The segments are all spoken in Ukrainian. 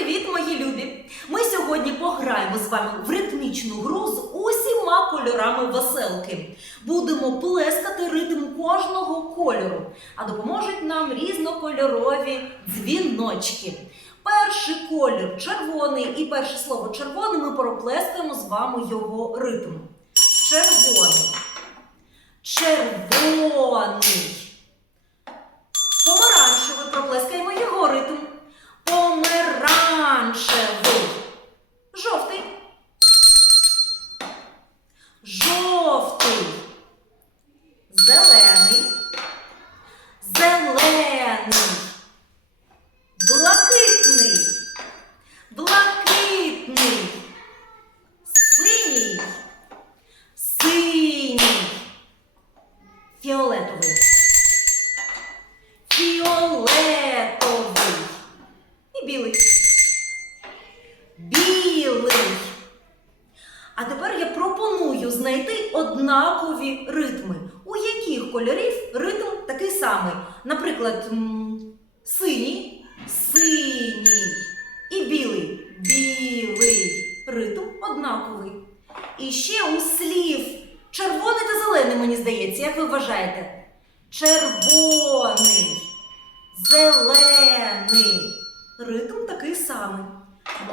привіт, мої любі! Ми сьогодні пограємо з вами в ритмічну гру з усіма кольорами веселки. Будемо плескати ритм кожного кольору, а допоможуть нам різнокольорові дзвіночки. Перший колір червоний, і перше слово червоний ми проплескаємо з вами його ритм. Червоний. Червоний. Помаранчевий проплескаємо його ритм. Помаранчевий. Жовтий. Жовтий. Зелений. Зелений. Блакитний. Блакитний. Синій. Синій. Фіолетовий. Фіолетовий. І білий. Білий. А тепер я пропоную знайти однакові ритми. У яких кольорів ритм такий самий? Наприклад, синій, синій і білий. Білий. Ритм однаковий. І ще у слів червоний та зелений, мені здається, як ви вважаєте? Червоний, зелений. Ритм такий самий.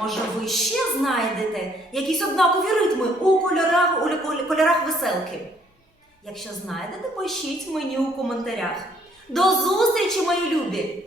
Може, ви ще знайдете якісь однакові ритми у кольорах, у кольорах веселки? Якщо знайдете, пишіть мені у коментарях. До зустрічі, мої любі!